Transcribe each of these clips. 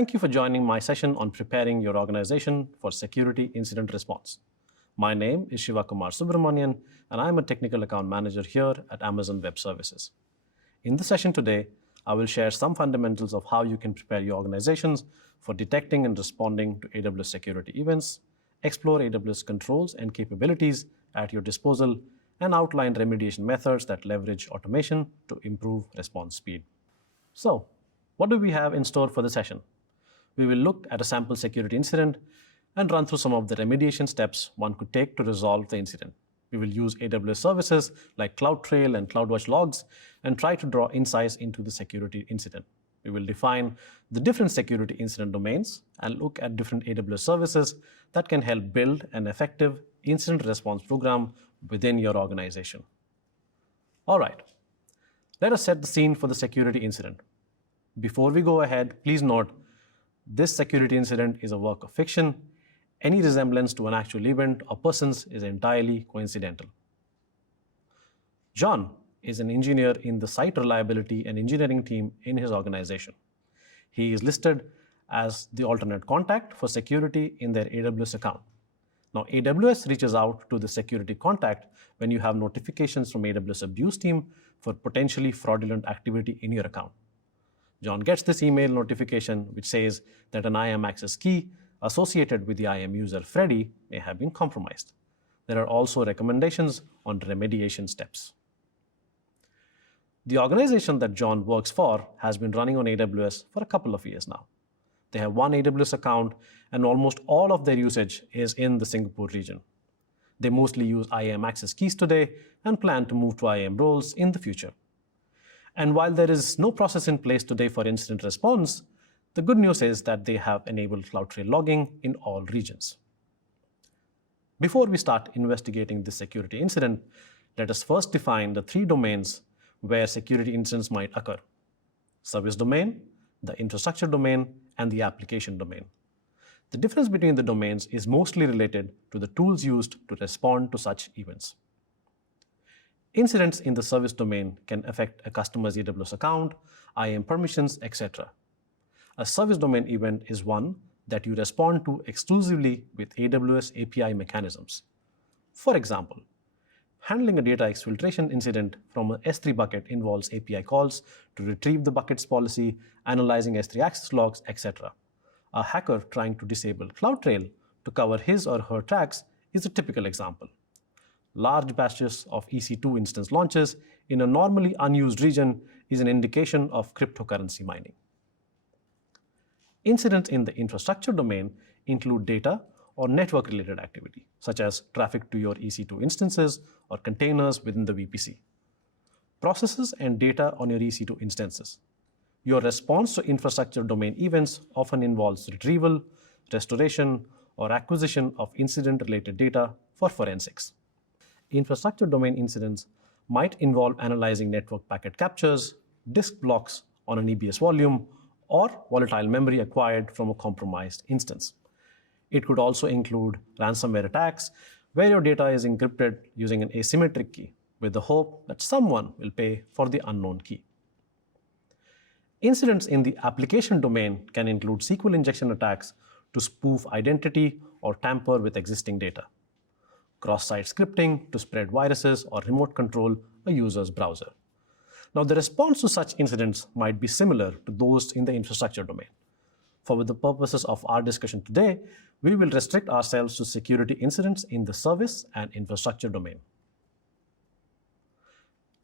Thank you for joining my session on preparing your organization for security incident response. My name is Shivakumar Subramanian, and I'm a technical account manager here at Amazon Web Services. In the session today, I will share some fundamentals of how you can prepare your organizations for detecting and responding to AWS security events, explore AWS controls and capabilities at your disposal, and outline remediation methods that leverage automation to improve response speed. So, what do we have in store for the session? We will look at a sample security incident and run through some of the remediation steps one could take to resolve the incident. We will use AWS services like CloudTrail and CloudWatch logs and try to draw insights into the security incident. We will define the different security incident domains and look at different AWS services that can help build an effective incident response program within your organization. All right, let us set the scene for the security incident. Before we go ahead, please note this security incident is a work of fiction. Any resemblance to an actual event or persons is entirely coincidental. John is an engineer in the site reliability and engineering team in his organization. He is listed as the alternate contact for security in their AWS account. Now, AWS reaches out to the security contact when you have notifications from AWS abuse team for potentially fraudulent activity in your account. John gets this email notification which says that an IAM access key associated with the IAM user Freddy may have been compromised. There are also recommendations on remediation steps. The organization that John works for has been running on AWS for a couple of years now. They have one AWS account and almost all of their usage is in the Singapore region. They mostly use IAM access keys today and plan to move to IAM roles in the future. And while there is no process in place today for incident response, the good news is that they have enabled CloudTrail logging in all regions. Before we start investigating this security incident, let us first define the three domains where security incidents might occur: service domain, the infrastructure domain, and the application domain. The difference between the domains is mostly related to the tools used to respond to such events. Incidents in the service domain can affect a customer's AWS account, IAM permissions, etc. A service domain event is one that you respond to exclusively with AWS API mechanisms. For example, handling a data exfiltration incident from an S3 bucket involves API calls to retrieve the bucket's policy, analyzing S3 access logs, etc. A hacker trying to disable CloudTrail to cover his or her tracks is a typical example. Large batches of EC2 instance launches in a normally unused region is an indication of cryptocurrency mining. Incidents in the infrastructure domain include data or network-related activity, such as traffic to your EC2 instances or containers within the VPC. Processes and data on your EC2 instances. Your response to infrastructure domain events often involves retrieval, restoration, or acquisition of incident-related data for forensics. Infrastructure domain incidents might involve analyzing network packet captures, disk blocks on an EBS volume, or volatile memory acquired from a compromised instance. It could also include ransomware attacks, where your data is encrypted using an asymmetric key, with the hope that someone will pay for the unknown key. Incidents in the application domain can include SQL injection attacks to spoof identity or tamper with existing data, cross-site scripting to spread viruses or remote control a user's browser. Now, the response to such incidents might be similar to those in the infrastructure domain. For the purposes of our discussion today, we will restrict ourselves to security incidents in the service and infrastructure domain.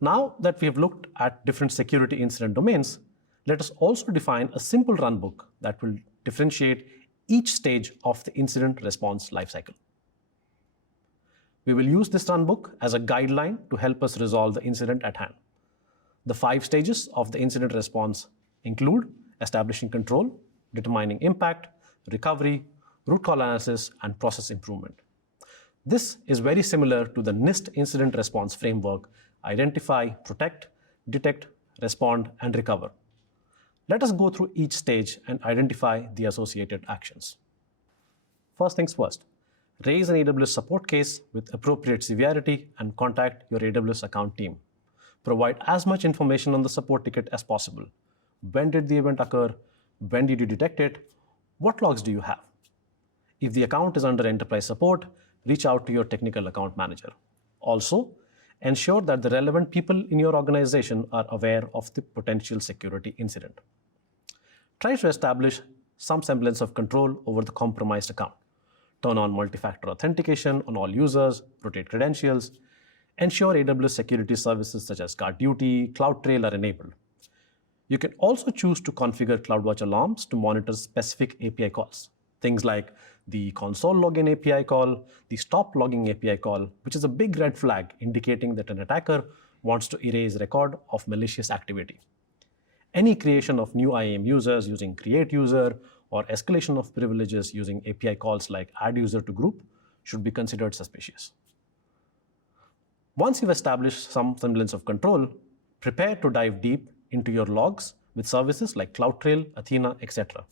Now that we have looked at different security incident domains, let us also define a simple runbook that will differentiate each stage of the incident response lifecycle. We will use this runbook as a guideline to help us resolve the incident at hand. The 5 stages of the incident response include establishing control, determining impact, recovery, root cause analysis, and process improvement. This is very similar to the NIST incident response framework: identify, protect, detect, respond, and recover. Let us go through each stage and identify the associated actions. First things first. Raise an AWS support case with appropriate severity and contact your AWS account team. Provide as much information on the support ticket as possible. When did the event occur? When did you detect it? What logs do you have? If the account is under enterprise support, reach out to your technical account manager. Also, ensure that the relevant people in your organization are aware of the potential security incident. Try to establish some semblance of control over the compromised account. Turn on multi-factor authentication on all users, rotate credentials, ensure AWS security services such as GuardDuty, CloudTrail are enabled. You can also choose to configure CloudWatch alarms to monitor specific API calls. Things like the console login API call, the stop logging API call, which is a big red flag indicating that an attacker wants to erase record of malicious activity. Any creation of new IAM users using create user or escalation of privileges using API calls like add user to group should be considered suspicious. Once you've established some semblance of control, prepare to dive deep into your logs with services like CloudTrail, Athena, etc.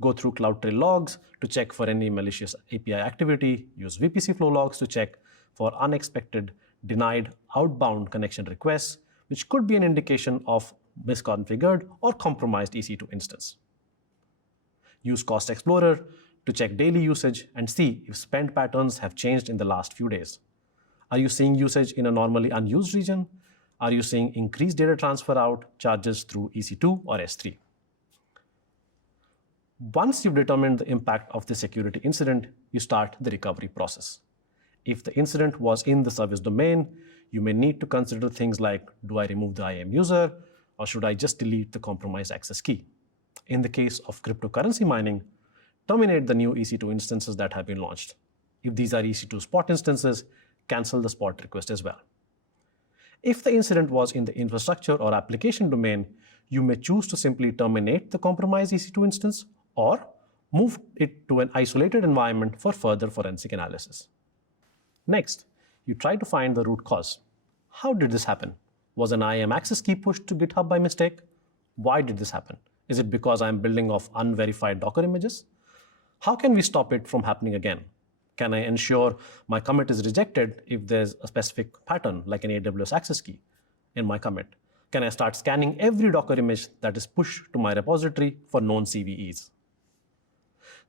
Go through CloudTrail logs to check for any malicious API activity, use VPC flow logs to check for unexpected denied outbound connection requests, which could be an indication of misconfigured or compromised EC2 instance. Use Cost Explorer to check daily usage and see if spend patterns have changed in the last few days. Are you seeing usage in a normally unused region? Are you seeing increased data transfer out charges through EC2 or S3? Once you've determined the impact of the security incident, you start the recovery process. If the incident was in the service domain, you may need to consider things like, do I remove the IAM user or should I just delete the compromised access key? In the case of cryptocurrency mining, terminate the new EC2 instances that have been launched. If these are EC2 spot instances, cancel the spot request as well. If the incident was in the infrastructure or application domain, you may choose to simply terminate the compromised EC2 instance or move it to an isolated environment for further forensic analysis. Next, you try to find the root cause. How did this happen? Was an IAM access key pushed to GitHub by mistake? Why did this happen? Is it because I'm building off unverified Docker images? How can we stop it from happening again? Can I ensure my commit is rejected if there's a specific pattern like an AWS access key in my commit? Can I start scanning every Docker image that is pushed to my repository for known CVEs?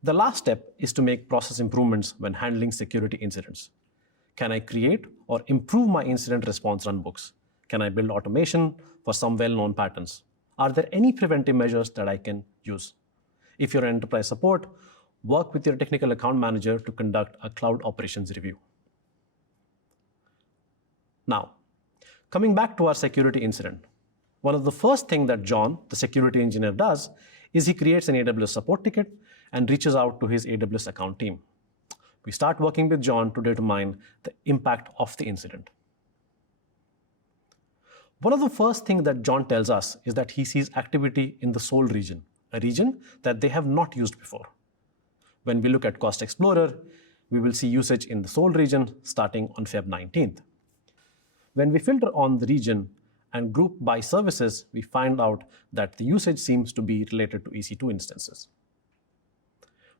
The last step is to make process improvements when handling security incidents. Can I create or improve my incident response runbooks? Can I build automation for some well-known patterns? Are there any preventive measures that I can use? If you're in enterprise support, work with your technical account manager to conduct a cloud operations review. Now, coming back to our security incident, one of the first things that John, the security engineer, does is he creates an AWS support ticket and reaches out to his AWS account team. We start working with John to determine the impact of the incident. One of the first things that John tells us is that he sees activity in the Seoul region, a region that they have not used before. When we look at Cost Explorer, we will see usage in the Seoul region starting on Feb 19th. When we filter on the region and group by services, we find out that the usage seems to be related to EC2 instances.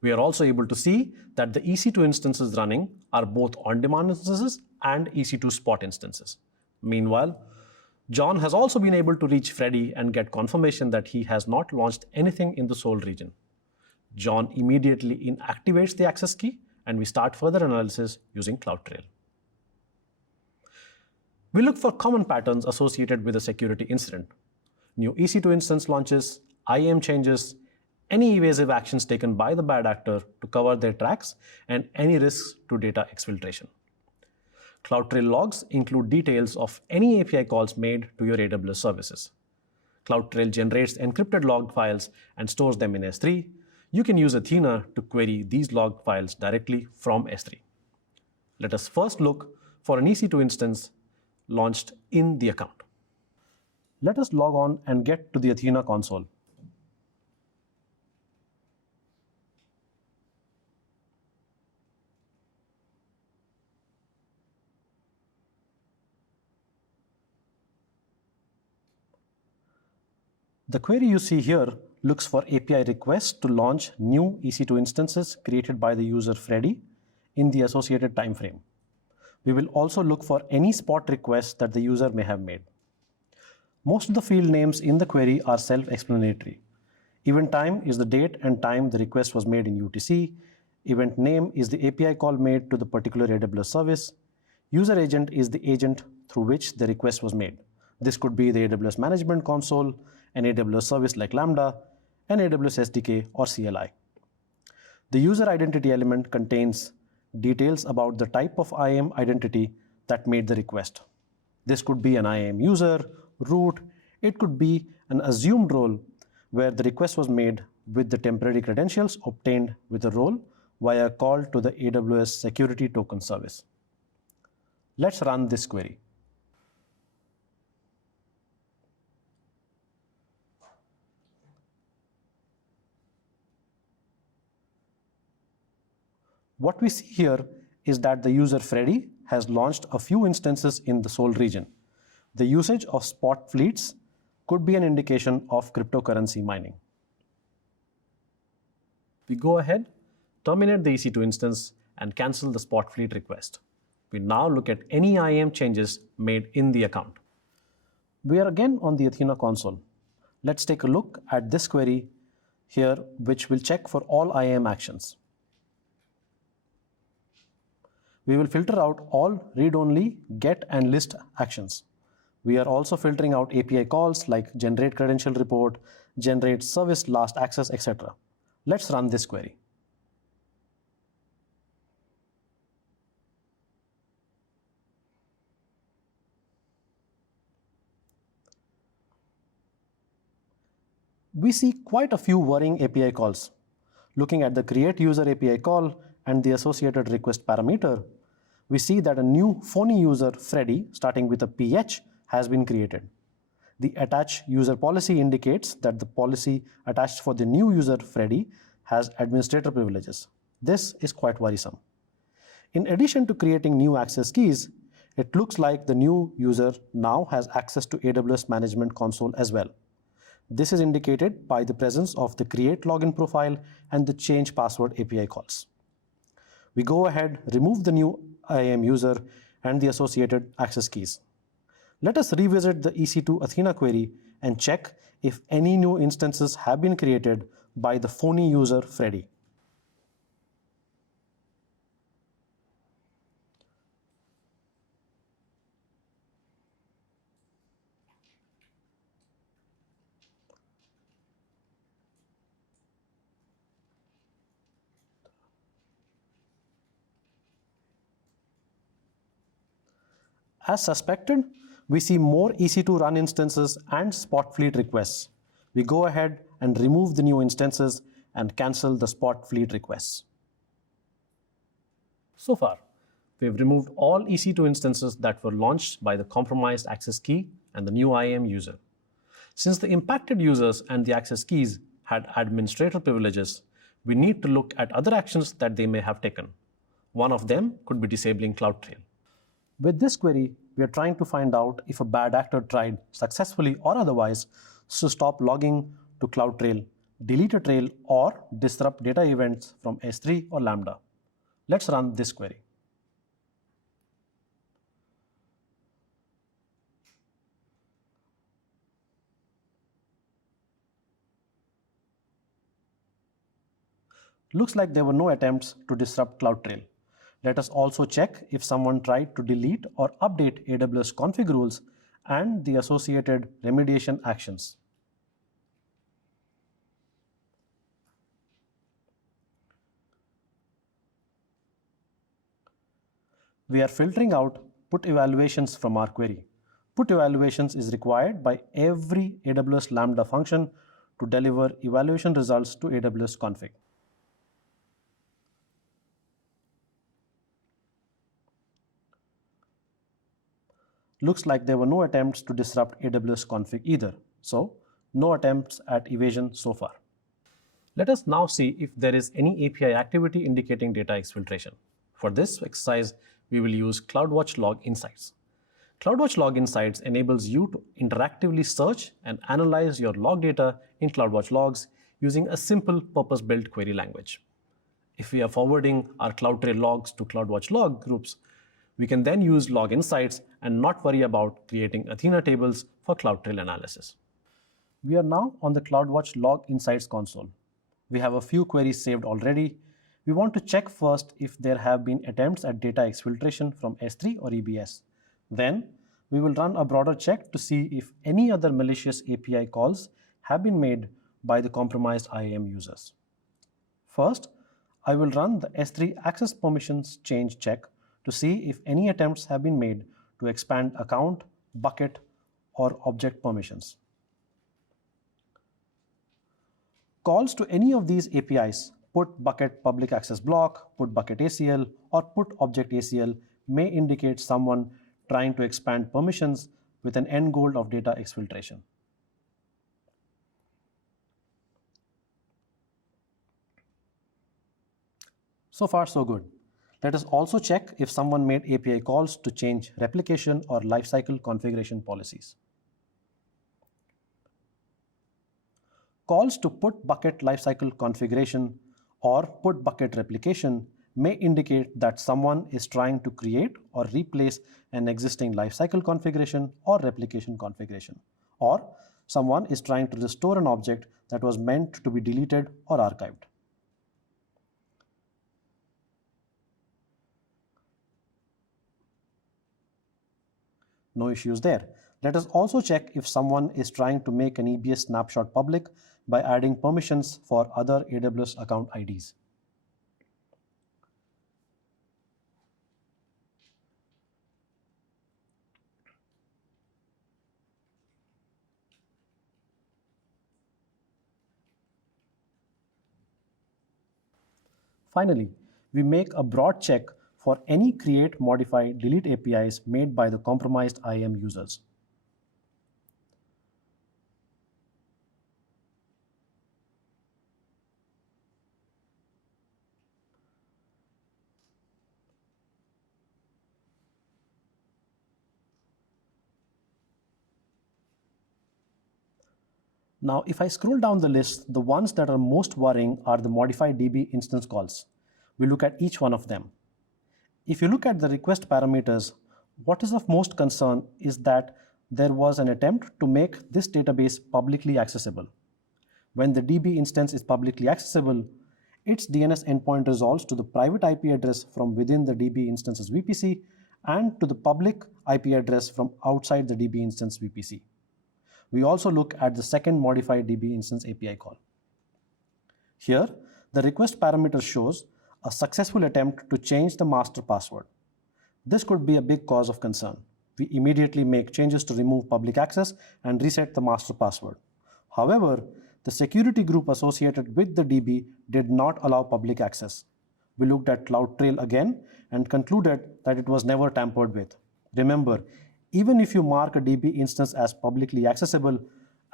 We are also able to see that the EC2 instances running are both on-demand instances and EC2 spot instances. Meanwhile, John has also been able to reach Freddy and get confirmation that he has not launched anything in the Seoul region. John immediately inactivates the access key, and we start further analysis using CloudTrail. We look for common patterns associated with a security incident. New EC2 instance launches, IAM changes, any evasive actions taken by the bad actor to cover their tracks, and any risks to data exfiltration. CloudTrail logs include details of any API calls made to your AWS services. CloudTrail generates encrypted log files and stores them in S3. You can use Athena to query these log files directly from S3. Let us first look for an EC2 instance launched in the account. Let us log on and get to the Athena console. The query you see here looks for API requests to launch new EC2 instances created by the user Freddy in the associated time frame. We will also look for any spot requests that the user may have made. Most of the field names in the query are self-explanatory. Event time is the date and time the request was made in UTC. Event name is the API call made to the particular AWS service. User agent is the agent through which the request was made. This could be the AWS Management Console, an AWS service like Lambda, an AWS SDK or CLI. The user identity element contains details about the type of IAM identity that made the request. This could be an IAM user, root. It could be an assumed role where the request was made with the temporary credentials obtained with the role via a call to the AWS Security Token Service. Let's run this query. What we see here is that the user Freddy has launched a few instances in the Seoul region. The usage of spot fleets could be an indication of cryptocurrency mining. We go ahead, terminate the EC2 instance, and cancel the spot fleet request. We now look at any IAM changes made in the account. We are again on the Athena console. Let's take a look at this query here, which will check for all IAM actions. We will filter out all read-only, get, and list actions. We are also filtering out API calls like generate credential report, generate service last access, etc. Let's run this query. We see quite a few worrying API calls. Looking at the create user API call and the associated request parameter, we see that a new phony user Freddy starting with a PH has been created. The attach user policy indicates that the policy attached for the new user Freddy has administrator privileges. This is quite worrisome. In addition to creating new access keys, it looks like the new user now has access to AWS Management Console as well. This is indicated by the presence of the create login profile and the change password API calls. We go ahead, remove the new IAM user and the associated access keys. Let us revisit the EC2 Athena query and check if any new instances have been created by the phony user Freddy. As suspected, we see more EC2 run instances and spot fleet requests. We go ahead and remove the new instances and cancel the spot fleet requests. So far, we've removed all EC2 instances that were launched by the compromised access key and the new IAM user. Since the impacted users and the access keys had administrator privileges, we need to look at other actions that they may have taken. One of them could be disabling CloudTrail. With this query, we are trying to find out if a bad actor tried, successfully or otherwise, to stop logging to CloudTrail, delete a trail, or disrupt data events from S3 or Lambda. Let's run this query. Looks like there were no attempts to disrupt CloudTrail. Let us also check if someone tried to delete or update AWS config rules and the associated remediation actions. We are filtering out put evaluations from our query. Put evaluations is required by every AWS Lambda function to deliver evaluation results to AWS config. Looks like there were no attempts to disrupt AWS config either, so no attempts at evasion so far. Let us now see if there is any API activity indicating data exfiltration. For this exercise, we will use CloudWatch Log Insights. CloudWatch Log Insights enables you to interactively search and analyze your log data in CloudWatch Logs using a simple purpose-built query language. If we are forwarding our CloudTrail logs to CloudWatch Log groups, we can then use Log Insights and not worry about creating Athena tables for CloudTrail analysis. We are now on the CloudWatch Log Insights console. We have a few queries saved already. We want to check first if there have been attempts at data exfiltration from S3 or EBS. Then, we will run a broader check to see if any other malicious API calls have been made by the compromised IAM users. First, I will run the S3 access permissions change check to see if any attempts have been made to expand account, bucket, or object permissions. Calls to any of these APIs, put bucket public access block, put bucket ACL, or put object ACL, may indicate someone trying to expand permissions with an end goal of data exfiltration. So far, so good. Let us also check if someone made API calls to change replication or lifecycle configuration policies. Calls to put bucket lifecycle configuration or put bucket replication may indicate that someone is trying to create or replace an existing lifecycle configuration or replication configuration, or someone is trying to restore an object that was meant to be deleted or archived. No issues there. Let us also check if someone is trying to make an EBS snapshot public by adding permissions for other AWS account IDs. Finally, we make a broad check for any create, modify, delete APIs made by the compromised IAM users. Now, if I scroll down the list, the ones that are most worrying are the modify DB instance calls. We look at each one of them. If you look at the request parameters, what is of most concern is that there was an attempt to make this database publicly accessible. When the DB instance is publicly accessible, its DNS endpoint resolves to the private IP address from within the DB instance's VPC and to the public IP address from outside the DB instance VPC. We also look at the second modified DB instance API call. Here, the request parameter shows a successful attempt to change the master password. This could be a big cause of concern. We immediately make changes to remove public access and reset the master password. However, the security group associated with the DB did not allow public access. We looked at CloudTrail again and concluded that it was never tampered with. Remember, even if you mark a DB instance as publicly accessible,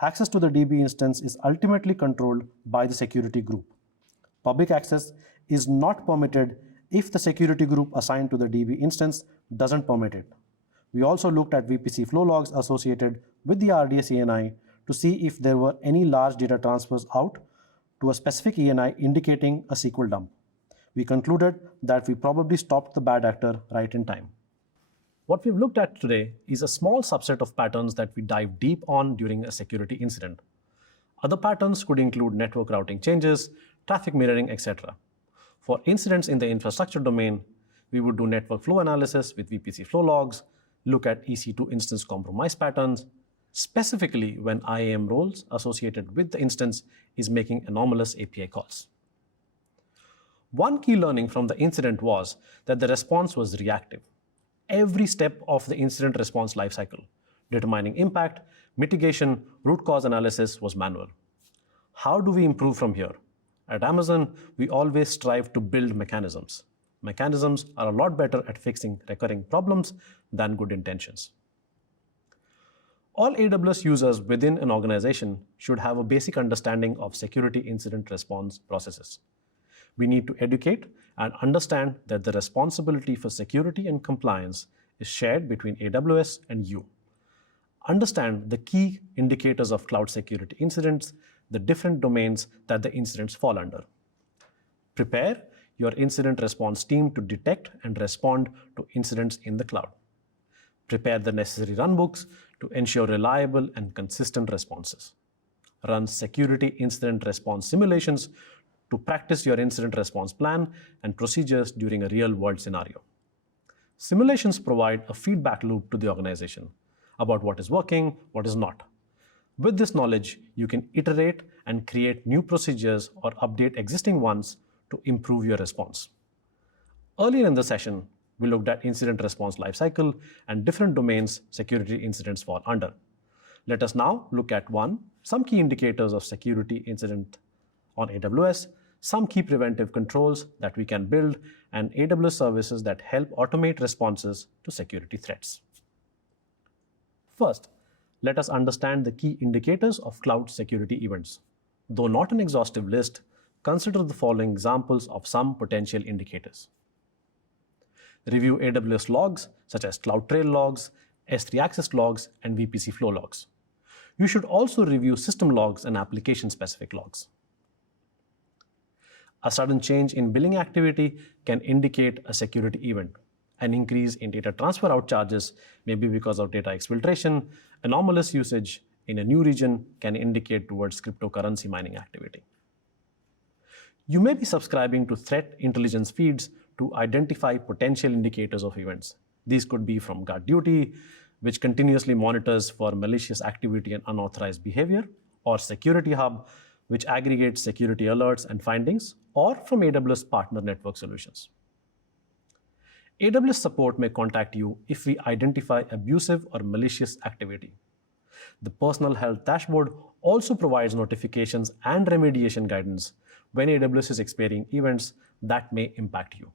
access to the DB instance is ultimately controlled by the security group. Public access is not permitted if the security group assigned to the DB instance doesn't permit it. We also looked at VPC flow logs associated with the RDS ENI to see if there were any large data transfers out to a specific ENI indicating a SQL dump. We concluded that we probably stopped the bad actor right in time. What we've looked at today is a small subset of patterns that we dive deep on during a security incident. Other patterns could include network routing changes, traffic mirroring, etc. For incidents in the infrastructure domain, we would do network flow analysis with VPC flow logs, look at EC2 instance compromise patterns, specifically when IAM roles associated with the instance is making anomalous API calls. One key learning from the incident was that the response was reactive. Every step of the incident response lifecycle, determining impact, mitigation, root cause analysis was manual. How do we improve from here? At Amazon, we always strive to build mechanisms. Mechanisms are a lot better at fixing recurring problems than good intentions. All AWS users within an organization should have a basic understanding of security incident response processes. We need to educate and understand that the responsibility for security and compliance is shared between AWS and you. Understand the key indicators of cloud security incidents, the different domains that the incidents fall under. Prepare your incident response team to detect and respond to incidents in the cloud. Prepare the necessary runbooks to ensure reliable and consistent responses. runs security incident response simulations to practice your incident response plan and procedures during a real-world scenario. Simulations provide a feedback loop to the organization about what is working, what is not. With this knowledge, you can iterate and create new procedures or update existing ones to improve your response. Earlier in the session, we looked at incident response lifecycle and different domains security incidents fall under. Let us now look at some key indicators of security incident on AWS, some key preventive controls that we can build, and AWS services that help automate responses to security threats. First, let us understand the key indicators of cloud security events. Though not an exhaustive list, consider the following examples of some potential indicators. Review AWS logs such as CloudTrail logs, S3 access logs, and VPC flow logs. You should also review system logs and application-specific logs. A sudden change in billing activity can indicate a security event. An increase in data transfer out charges may be because of data exfiltration. Anomalous usage in a new region can indicate towards cryptocurrency mining activity. You may be subscribing to threat intelligence feeds to identify potential indicators of events. These could be from GuardDuty, which continuously monitors for malicious activity and unauthorized behavior, or Security Hub, which aggregates security alerts and findings, or from AWS Partner Network Solutions. AWS support may contact you if we identify abusive or malicious activity. The Personal Health Dashboard also provides notifications and remediation guidance when AWS is experiencing events that may impact you.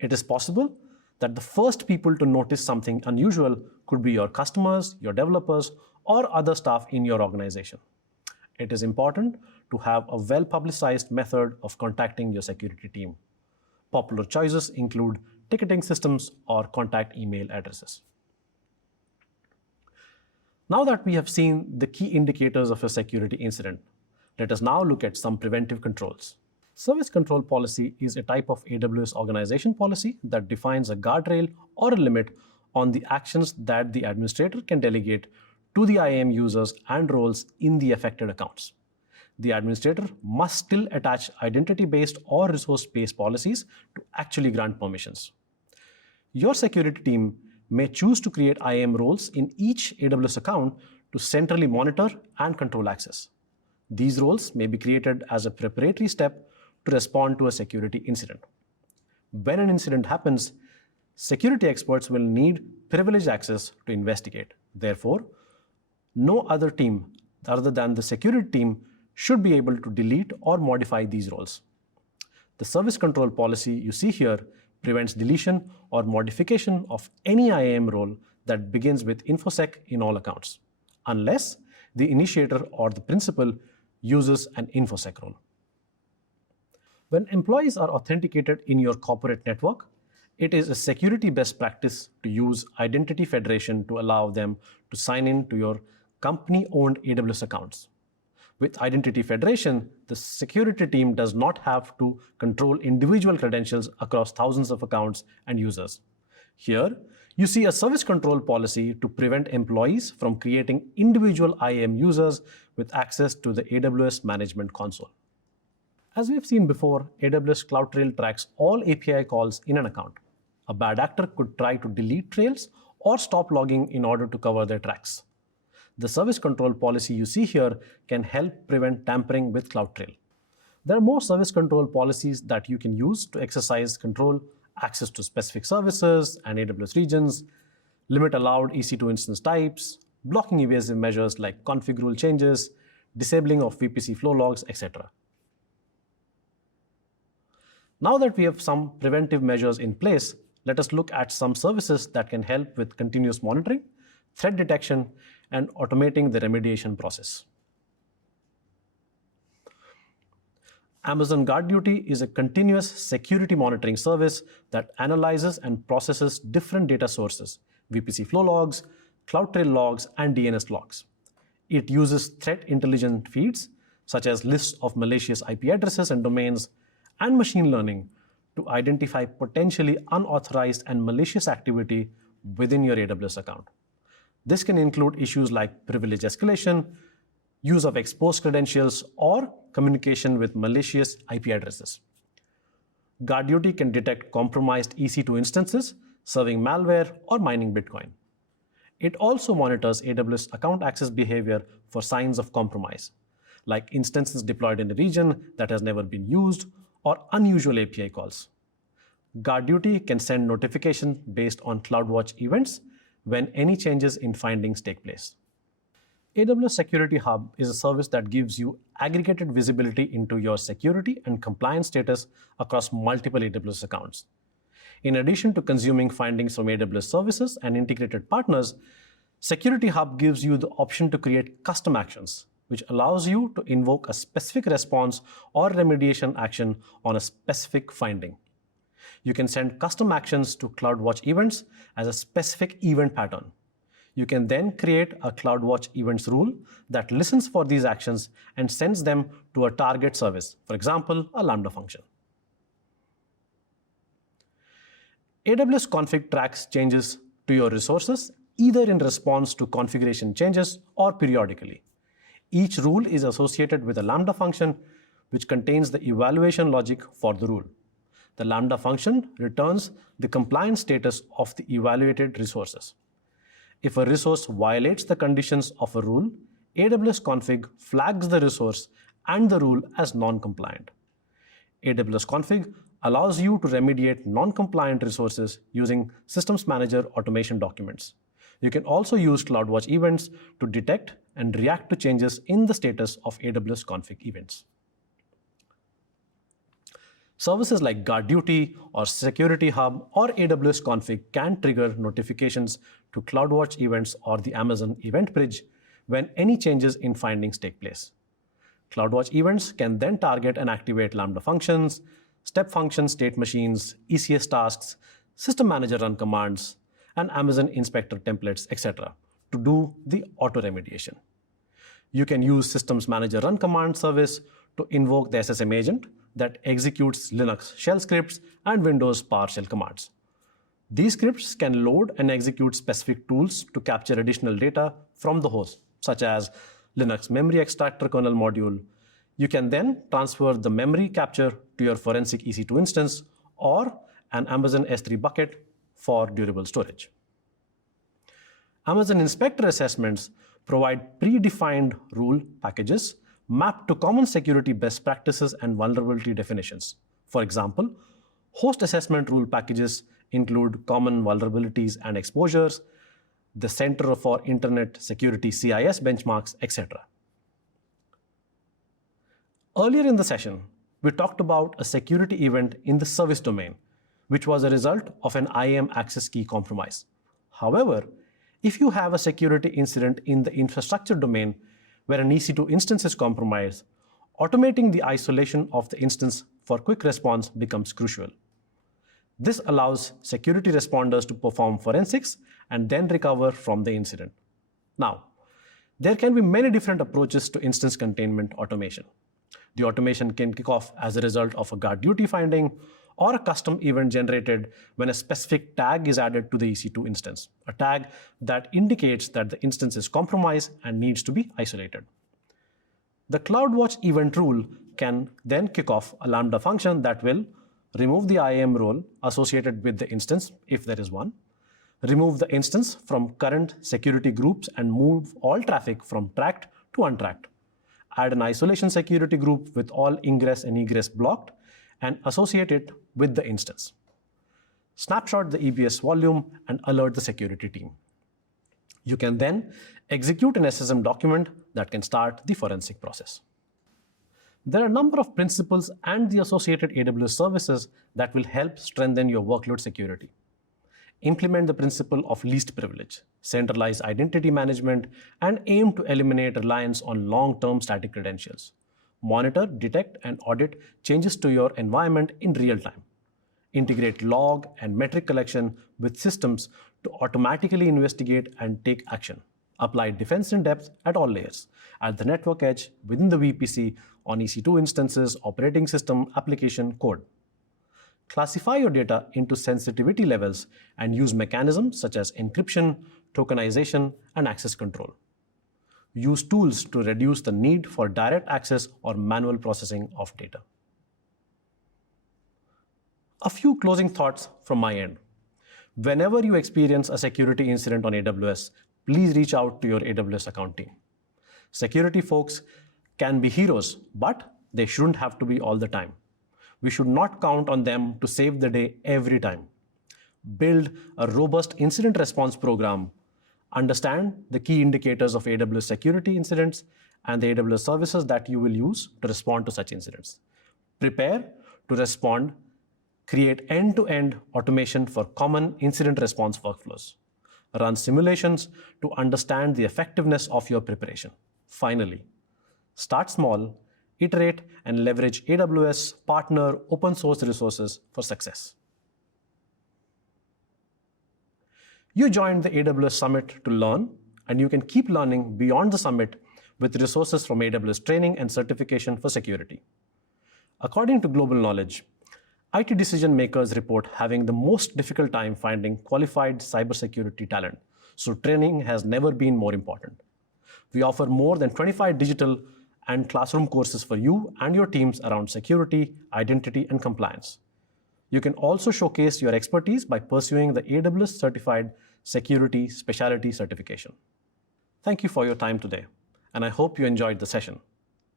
It is possible that the first people to notice something unusual could be your customers, your developers, or other staff in your organization. It is important to have a well-publicized method of contacting your security team. Popular choices include ticketing systems or contact email addresses. Now that we have seen the key indicators of a security incident, let us now look at some preventive controls. Service control policy is a type of AWS organization policy that defines a guardrail or a limit on the actions that the administrator can delegate to the IAM users and roles in the affected accounts. The administrator must still attach identity-based or resource-based policies to actually grant permissions. Your security team may choose to create IAM roles in each AWS account to centrally monitor and control access. These roles may be created as a preparatory step to respond to a security incident. When an incident happens, security experts will need privileged access to investigate. Therefore, no other team other than the security team should be able to delete or modify these roles. The service control policy you see here prevents deletion or modification of any IAM role that begins with InfoSec in all accounts, unless the initiator or the principal uses an InfoSec role. When employees are authenticated in your corporate network, it is a security best practice to use Identity Federation to allow them to sign in to your company-owned AWS accounts. With Identity Federation, the security team does not have to control individual credentials across thousands of accounts and users. Here, you see a service control policy to prevent employees from creating individual IAM users with access to the AWS Management Console. As we have seen before, AWS CloudTrail tracks all API calls in an account. A bad actor could try to delete trails or stop logging in order to cover their tracks. The service control policy you see here can help prevent tampering with CloudTrail. There are more service control policies that you can use to exercise control, access to specific services and AWS regions, limit allowed EC2 instance types, blocking evasive measures like config rule changes, disabling of VPC flow logs, etc. Now that we have some preventive measures in place, let us look at some services that can help with continuous monitoring, threat detection, and automating the remediation process. Amazon GuardDuty is a continuous security monitoring service that analyzes and processes different data sources, VPC flow logs, CloudTrail logs, and DNS logs. It uses threat intelligence feeds, such as lists of malicious IP addresses and domains, and machine learning to identify potentially unauthorized and malicious activity within your AWS account. This can include issues like privilege escalation, use of exposed credentials, or communication with malicious IP addresses. GuardDuty can detect compromised EC2 instances, serving malware, or mining Bitcoin. It also monitors AWS account access behavior for signs of compromise, like instances deployed in a region that has never been used or unusual API calls. GuardDuty can send notifications based on CloudWatch events when any changes in findings take place. AWS Security Hub is a service that gives you aggregated visibility into your security and compliance status across multiple AWS accounts. In addition to consuming findings from AWS services and integrated partners, Security Hub gives you the option to create custom actions, which allows you to invoke a specific response or remediation action on a specific finding. You can send custom actions to CloudWatch events as a specific event pattern. You can then create a CloudWatch events rule that listens for these actions and sends them to a target service, for example, a Lambda function. AWS config tracks changes to your resources either in response to configuration changes or periodically. Each rule is associated with a Lambda function which contains the evaluation logic for the rule. The Lambda function returns the compliance status of the evaluated resources. If a resource violates the conditions of a rule, AWS config flags the resource and the rule as non-compliant. AWS config allows you to remediate non-compliant resources using Systems Manager automation documents. You can also use CloudWatch events to detect and react to changes in the status of AWS config events. Services like GuardDuty or Security Hub or AWS Config can trigger notifications to CloudWatch events or the Amazon Event Bridge when any changes in findings take place. CloudWatch events can then target and activate Lambda functions, step function state machines, ECS tasks, System Manager run commands, and Amazon Inspector templates, etc. to do the auto remediation. You can use Systems Manager run command service to invoke the SSM agent that executes Linux shell scripts and Windows PowerShell commands. These scripts can load and execute specific tools to capture additional data from the host, such as Linux memory extractor kernel module. You can then transfer the memory capture to your forensic EC2 instance or an Amazon S3 bucket for durable storage. Amazon Inspector assessments provide predefined rule packages mapped to common security best practices and vulnerability definitions. For example, host assessment rule packages include common vulnerabilities and exposures, the Center for Internet Security CIS benchmarks, etc. Earlier in the session, we talked about a security event in the service domain, which was a result of an IAM access key compromise. However, if you have a security incident in the infrastructure domain where an EC2 instance is compromised, automating the isolation of the instance for quick response becomes crucial. This allows security responders to perform forensics and then recover from the incident. Now, there can be many different approaches to instance containment automation. The automation can kick off as a result of a GuardDuty finding or a custom event generated when a specific tag is added to the EC2 instance, a tag that indicates that the instance is compromised and needs to be isolated. The CloudWatch event rule can then kick off a Lambda function that will remove the IAM role associated with the instance, if there is one, remove the instance from current security groups and move all traffic from tracked to untracked, add an isolation security group with all ingress and egress blocked, and associate it with the instance. Snapshot the EBS volume and alert the security team. You can then execute an SSM document that can start the forensic process. There are a number of principles and the associated AWS services that will help strengthen your workload security. Implement the principle of least privilege, centralize identity management, and aim to eliminate reliance on long-term static credentials. Monitor, detect, and audit changes to your environment in real time. Integrate log and metric collection with systems to automatically investigate and take action. Apply defense in depth at all layers, at the network edge, within the VPC, on EC2 instances, operating system, application, code. Classify your data into sensitivity levels and use mechanisms such as encryption tokenization, and access control. Use tools to reduce the need for direct access or manual processing of data. A few closing thoughts from my end. Whenever you experience a security incident on AWS, please reach out to your AWS account team. Security folks can be heroes, but they shouldn't have to be all the time. We should not count on them to save the day every time. Build a robust incident response program. Understand the key indicators of AWS security incidents and the AWS services that you will use to respond to such incidents. Prepare to respond. Create end-to-end automation for common incident response workflows. Run simulations to understand the effectiveness of your preparation. Finally, start small, iterate, and leverage AWS partner open source resources for success. You joined the AWS Summit to learn, and you can keep learning beyond the summit with resources from AWS training and certification for security. According to Global Knowledge, IT decision makers report having the most difficult time finding qualified cybersecurity talent, so training has never been more important. We offer more than 25 digital and classroom courses for you and your teams around security, identity, and compliance. You can also showcase your expertise by pursuing the AWS Certified Security Specialty Certification. Thank you for your time today, and I hope you enjoyed the session.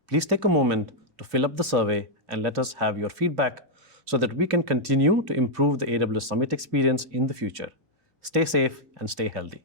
Please take a moment to fill up the survey and let us have your feedback so that we can continue to improve the AWS Summit experience in the future. Stay safe and stay healthy.